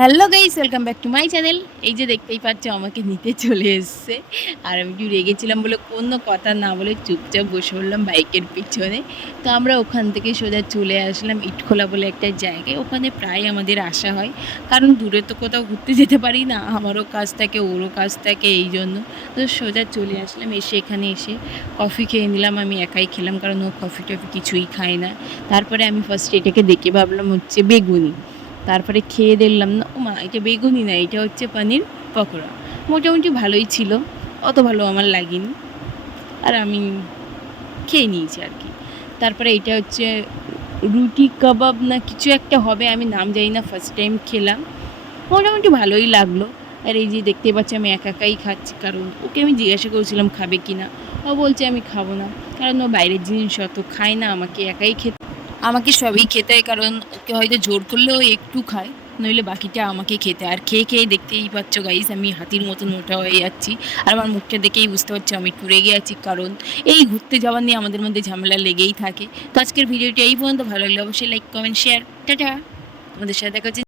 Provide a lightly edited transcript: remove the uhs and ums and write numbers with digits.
Hello guys, welcome back to my channel. এই যে দেখতেই পাচ্ছ আমাকে নিতে চলে এসছে। আর আমি একটু রেগেছিলাম বলে কোনো কথা না বলে চুপচাপ বসে পড়লাম বাইকের পিছনে। তো আমরা ওখান থেকে সোজা চলে আসলাম ইটখোলা বলে একটা জায়গায়। ওখানে প্রায় আমাদের আসা হয়, কারণ দূরে তো কোথাও ঘুরতে যেতে পারি না, আমারও কাজ থাকে ওরও কাজ থাকে, এই জন্য। তো সোজা চলে আসলাম, এসে এখানে এসে কফি খেয়ে নিলাম। আমি একাই খেলাম কারণ ও কফি টফি কিছুই খায় না। তারপরে আমি ফার্স্ট এটাকে দেখে ভাবলাম হচ্ছে বেগুনি। তারপরে খেয়ে দেখলাম না, ও মা, এটা বেগুনি না, এটা হচ্ছে পনির পকোড়া। মোটামুটি ভালোই ছিল, অত ভালো আমার লাগেনি, আর আমি খেয়ে নিয়েছি আর কি। তারপরে এটা হচ্ছে রুটি কাবাব না কিছু একটা হবে, আমি নাম জানি না, ফার্স্ট টাইম খেলাম, মোটামুটি ভালোই লাগলো। আর এই যে দেখতে পাচ্ছি আমি একাই খাচ্ছি, কারণ ওকে আমি জিজ্ঞাসা করেছিলাম খাবে কি না, ও বলছে আমি খাবো না, কারণ ও বাইরের জিনিস অত খায় না, আমাকে সবই খেতে হয়, কারণ ওকে হয়তো জোর করলেও একটু খায়, নইলে বাকিটা আমাকে খেতে হয়। আর খেয়ে খেয়ে দেখতেই পাচ্ছ গাইস, আমি হাতির মতন মোটা হয়ে যাচ্ছি। আর আমার মুখটা দেখেই বুঝতে পারছো আমি একটু রেগে আছি, কারণ এই ঘুরতে যাওয়ার নিয়ে আমাদের মধ্যে ঝামেলা লেগেই থাকে। তো আজকের ভিডিওটি এই পর্যন্ত, ভালো লাগলে অবশ্যই লাইক কমেন্ট শেয়ার। টাটা, তোমাদের সাথে দেখা হচ্ছে